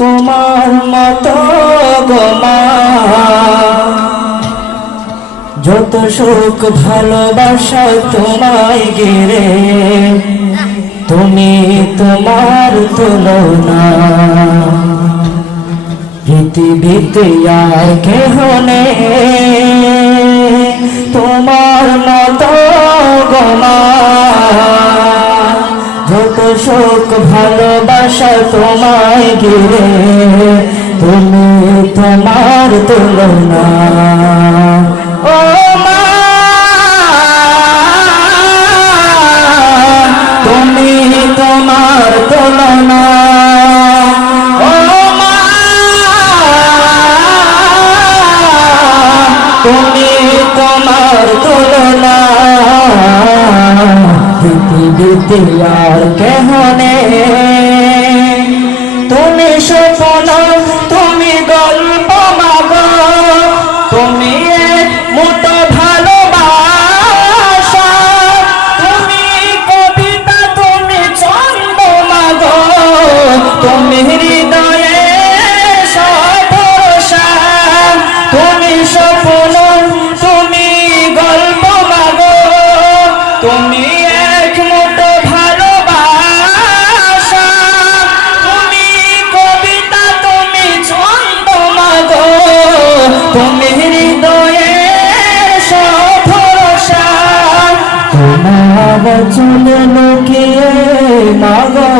তোমার মতো গো মা, যত সুখ ভালোবাসা তোমায় ঘিরে, তুমি তোমার তুলনা পৃথিবীতে আর কেহ নেই তোমার মতো গো মা, যত সুখ ভালোবাসা তোমায় ঘিরে, তুমি তোমার তুলনা। ও মা, তুমি তোমার তুলনা। ও মা, তুমি তোমার তুলনা পৃথিবীতে আর কেহ নেই। তুমি স্বপ্ন, তুমি গল্প মাগো, তুমি মুঠো ভালোবাসা, তুমি কবিতা, তুমি ছন্দ মাগো, তুমি হৃদয়ে ভরসা। তুমি স্বপ্ন, তুমি গল্প মাগো, তুমি এক মুঠো ভালোবাসা, তুমি কবিতা, তুমি ছন্দ মাগো, তুমি হৃদয়ে ভরসা। তোমার চলে লুকিয়ে মাগো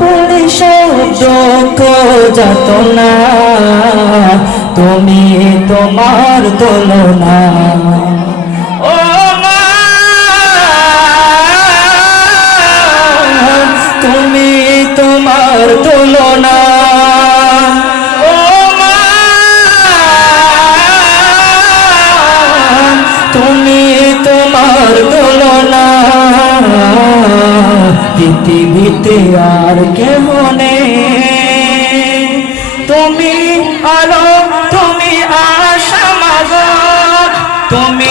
বলি শব্দ যত না, তুমি তোমার তুলনা। ও মা, তুমি তোমার তুলনা। ও মা, তুমি তোমার তুলনা পৃথিবীতে আর কেহ নেই। তুমি আলো, তুমি আশা মাগো, তুমি